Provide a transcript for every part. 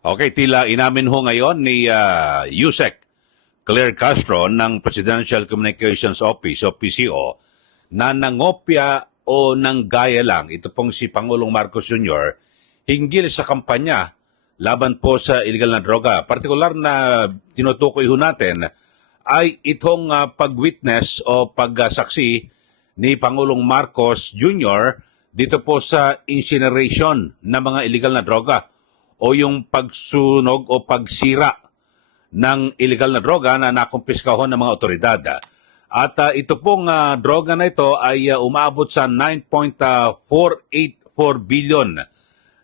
Okay, tila inamin ho ngayon ni Yusek Claire Castro ng Presidential Communications Office o PCO na nangopya o nanggaya lang ito pong si Pangulong Marcos Jr. hinggil sa kampanya laban po sa illegal na droga. Partikular na tinutukoy ho natin ay itong pag-witness o pagsaksi ni Pangulong Marcos Jr. dito po sa incineration ng mga illegal na droga o yung pagsunog o pagsira ng illegal na droga na nakumpiskahon ng mga otoridad. At ito pong droga na ito ay umaabot sa 9.484 billion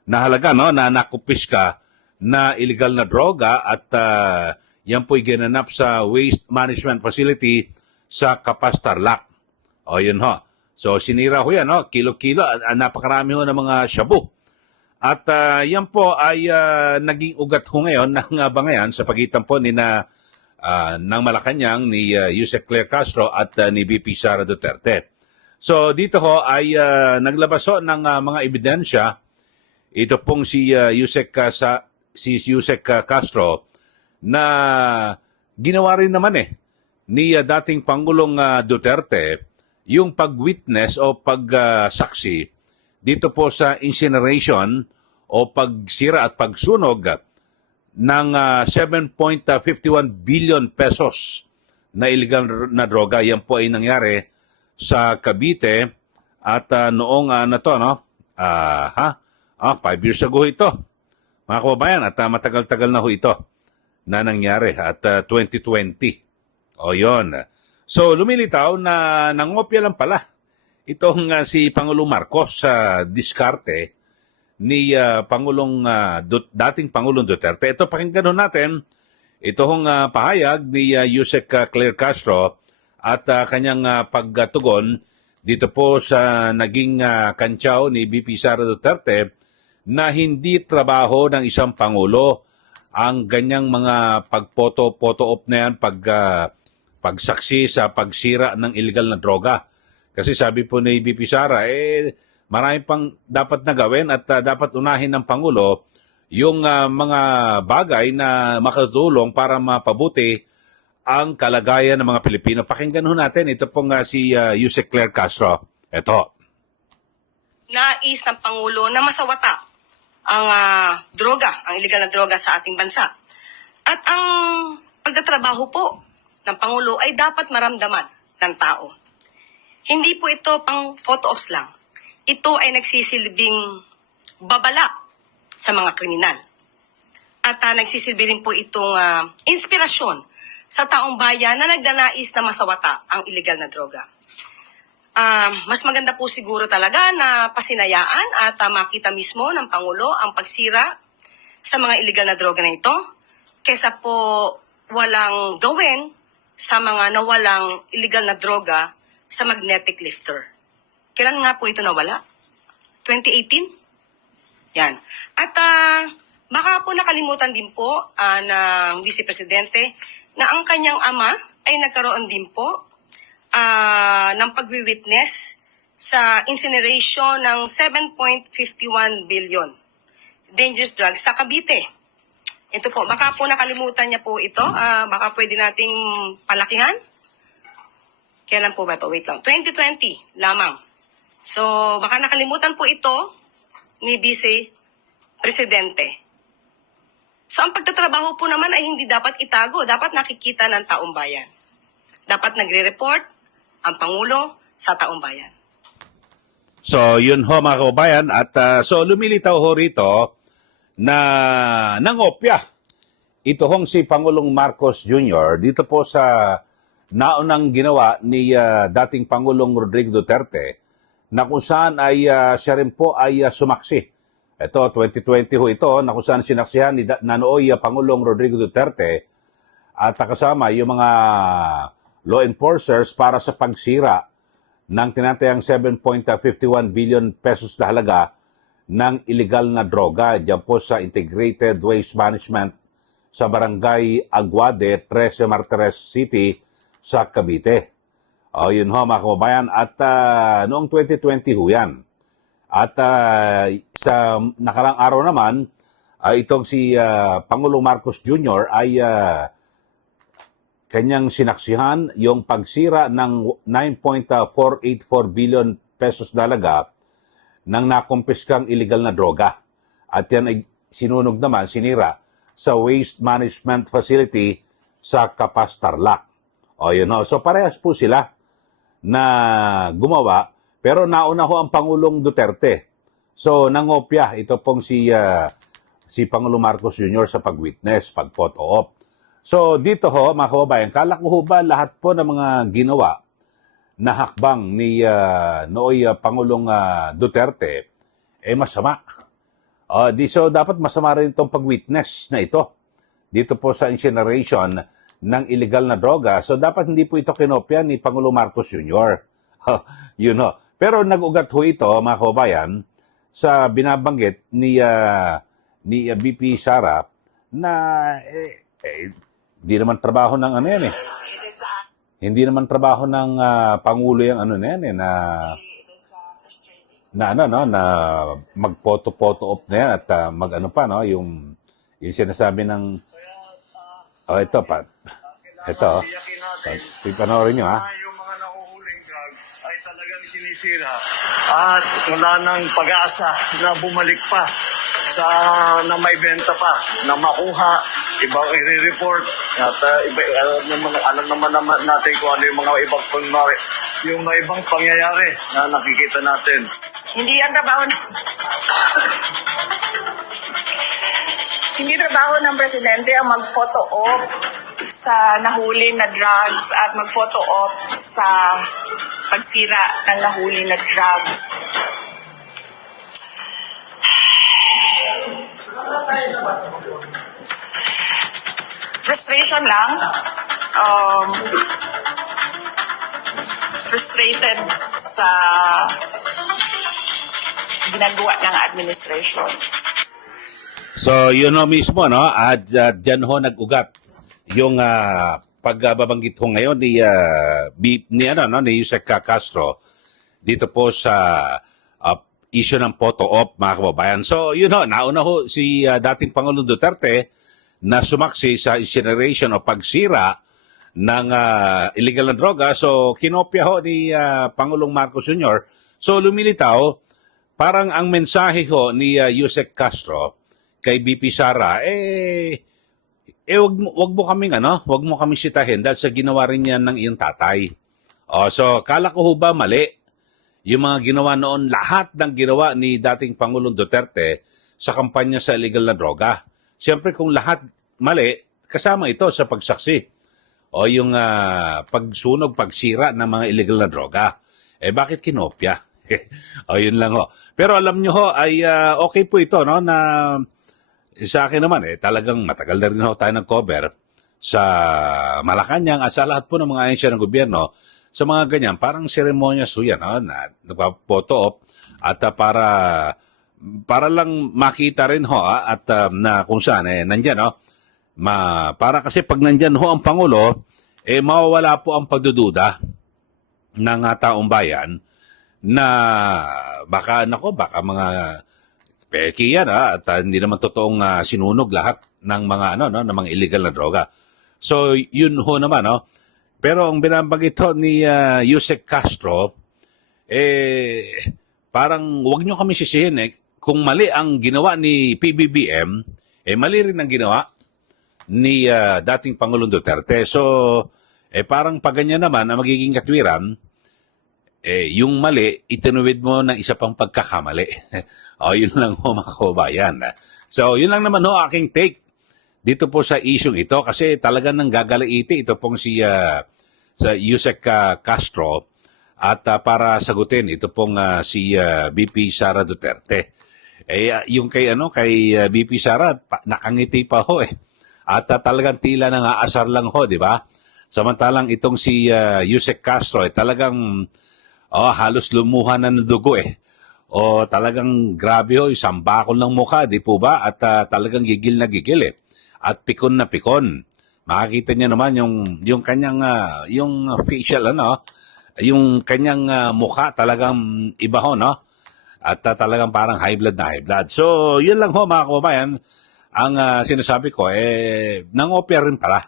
na halaga na nakumpiska na illegal na droga at yan po'y ginanap sa Waste Management Facility sa Capas, Tarlac. O yun ho. So sinira ho yan, kilo-kilo, napakarami ho ng mga shabu. At yan po ay naging ugat ho ngayon ng bangayan sa pagitan po ng Malacanang ni Yusek Claire Castro at ni VP Sara Duterte. So dito ho ay naglabas ho ng mga ebidensya. Ito pong si Yusek Castro na ginawa rin naman ni dating Pangulong Duterte yung pag-witness o pagsaksi dito po sa incineration o pagsira at pagsunog ng 7.51 billion pesos na illegal na droga. Yan po ay nangyari sa Cavite at noong 5 years ago ito. Mga kababayan, at matagal-tagal na ho ito na nangyari at 2020. O yon. So lumilitaw na nangopya lang pala itong si Pangulong Marcos sa diskarte ni dating Pangulong Duterte. Ito pakinggan natin itong pahayag ni Yusek Claire Castro at kanyang pagtugon dito po sa naging kantsaw ni VP Sara Duterte na hindi trabaho ng isang Pangulo ang ganyang mga pag-photo-op na yan, pagsaksi sa pagsira ng illegal na droga. Kasi sabi po ni VP Sara, marami pang dapat na gawin at dapat unahin ng Pangulo yung mga bagay na makatulong para mapabuti ang kalagayan ng mga Pilipino. Pakinggan ho natin, ito pong si Yusek Claire Castro. Ito. Nais ng Pangulo na masawata ang droga, ang illegal na droga sa ating bansa. At ang pagtatrabaho po ng Pangulo ay dapat maramdaman ng tao. Hindi po ito pang photo ops lang. Ito ay nagsisilbing babala sa mga kriminal. At nagsisilbi rin po itong inspirasyon sa taong bayan na nagdanais na masawata ang illegal na droga. Mas maganda po siguro talaga na pasinayaan at makita mismo ng Pangulo ang pagsira sa mga illegal na droga na ito kaysa po walang gawin sa mga nawalang illegal na droga sa magnetic lifter. Kailan nga po ito nawala? 2018? Yan. At baka po nakalimutan din po ng Vice Presidente na ang kanyang ama ay nagkaroon din po ng pagwi-witness sa incineration ng 7.51 billion dangerous drugs sa Cavite. Ito po, baka po nakalimutan niya po ito. Baka pwede nating palakihan. Kailan po ba ito? Wait lang. 2020 lamang. So, baka nakalimutan po ito ni Vice Presidente. So, ang pagtatrabaho po naman ay hindi dapat itago. Dapat nakikita ng taong bayan. Dapat nagre-report ang Pangulo sa taong bayan. So, yun ho mga kababayan. At so, lumilitaw ho rito na nangopya ito hong si Pangulong Marcos Jr. dito po sa naunang ginawa ni dating Pangulong Rodrigo Duterte na kung saan ay siya rin po ay sumaksi. Ito, 2020 ho ito, na kung saan sinaksihan ni nanooy Pangulong Rodrigo Duterte at kasama yung mga law enforcers para sa pagsira ng tinatayang 7.51 billion pesos na halaga ng illegal na droga diyan po sa Integrated Waste Management sa Barangay Aguade, 13 Martires City, sa Cavite. O yun ho mga kababayan. At noong 2020 ho yan. At sa nakarang araw naman itong si Pangulong Marcos Jr. ay kanyang sinaksihan yung pagsira ng 9.484 billion pesos dalaga ng nakumpiskang illegal na droga. At yan ay sinunog naman, sinira sa Waste Management Facility sa Capas, Tarlac. O yun ho. So parehas po sila na gumawa, pero nauna ho ang Pangulong Duterte. So nangopya ito pong si Pangulong Marcos Jr. sa pag-witness, pag-photo op. So dito ho, mga kababayan, kala ko ho ba lahat po ng mga ginawa na hakbang ni nooy Pangulong Duterte masama. So dapat masama rin itong pag-witness na ito dito po sa incineration ng illegal na droga. So dapat hindi po ito kinopya ni Pangulong Marcos Jr. Yun ho. Pero nag-ugat ho ito, mga kababayan, sa binabanggit ni BP Sara na hindi naman trabaho ng ano yan eh. Hindi naman trabaho ng Pangulo yung ano na yan eh, na mag-photo op na yan at mag-ano pa, no, yung sinasabi ng ito pa. Ito. Panoorin nyo, ha? Yung mga nahuhuling drugs ay talagang sinisira at wala nang pag-asa na bumalik pa sa na may benta pa, na makuha, ibang i-report at alam naman natin kung ano yung mga ibang yung mga ibang pangyayari na nakikita natin. Hindi ang trabaho hindi trabaho ng presidente ang mag-photo op sa nahuli na drugs at mag-photo op sa pagsira ng nahuli na drugs. Frustration lang. Frustrated sa ginagawa ng administration. So, yun ho mismo, no? At dyan ho nag-ugat yung pagbabanggit ho ngayon ni Yusek Castro dito po sa issue ng photo op, mga kababayan. So, yun ho, nauna ho si dating Pangulong Duterte na sumaksi sa incineration o pagsira ng illegal na droga. So, kinopya ho ni Pangulong Marcos Jr. So, lumilitaw, parang ang mensahe ho ni Yusek Castro kay BP Sara, wag mo kaming sitahin dahil sa ginawa rin yan ng iyong tatay. So, kala ko ho ba mali yung mga ginawa noon, lahat ng ginawa ni dating Pangulong Duterte sa kampanya sa illegal na droga. Siyempre, kung lahat mali, kasama ito sa pagsaksi o yung pagsunog, pagsira ng mga illegal na droga. Bakit kinopya? Yun lang ho. Pero alam nyo ho, ay okay po ito, no, na sa akin naman, talagang matagal na rin ho tayo nag-cover sa Malacanang at sa lahat po ng mga ahensya ng gobyerno sa mga ganyan, parang seremonyas ho yan, no, na nagpa-photo op at para lang makita rin ho at na kung saan nandyan, no, para kasi pag nandyan ho ang Pangulo, mawawala po ang pagdududa ng taong bayan na baka mga peki yan at hindi naman totoong sinunog lahat ng mga ng mga illegal na droga. So yun ho naman, no. Pero ang binabanggit ho ni Yusek Castro, parang wag nyo kami sisihin kung mali ang ginawa ni PBBM, mali rin ang ginawa ni dating Pangulong Duterte. So parang pag ganyan naman ang magiging katwiran, yung mali, itinuwid mo ng isa pang pagkakamali. Yun lang ho, mga kababayan. So, yun lang naman ho aking take dito po sa isyong ito kasi talagang nanggagalaiti ito pong sa Yusek Castro at para sagutin ito pong si BP Sara Duterte. Yung kay BP Sara, nakangiti pa ho At talagang tila nang aasar lang ho, di ba? Samantalang itong si Yusek Castro talagang halos lumuha na ng dugo O talagang grabe ho, isang bakol ng mukha, di po ba? At talagang gigil na gigil At pikon na pikon. Makikita niya naman yung kanyang yung facial yung kanyang mukha talagang iba ho, no? At talagang parang high blood na high blood. So, yun lang ho mga kababayan. ang sinasabi ko, nangopya rin pala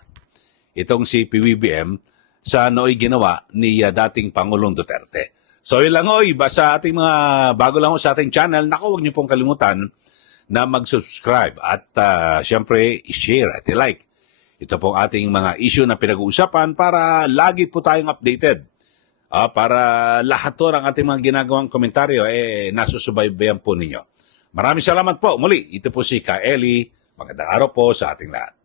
itong si PBBM sa nooy ginawa ni dating Pangulong Duterte. So yun lang sa ating mga bago lang sa ating channel, naku, huwag niyo pong kalimutan na mag-subscribe at syempre i-share at i-like. Ito pong ating mga issue na pinag-uusapan para lagi po tayong updated. Para lahat to ng ating mga ginagawang komentaryo nasusubaybayan po ninyo. Maraming salamat po. Muli, ito po si Ka Eli. Magandang araw po sa ating lahat.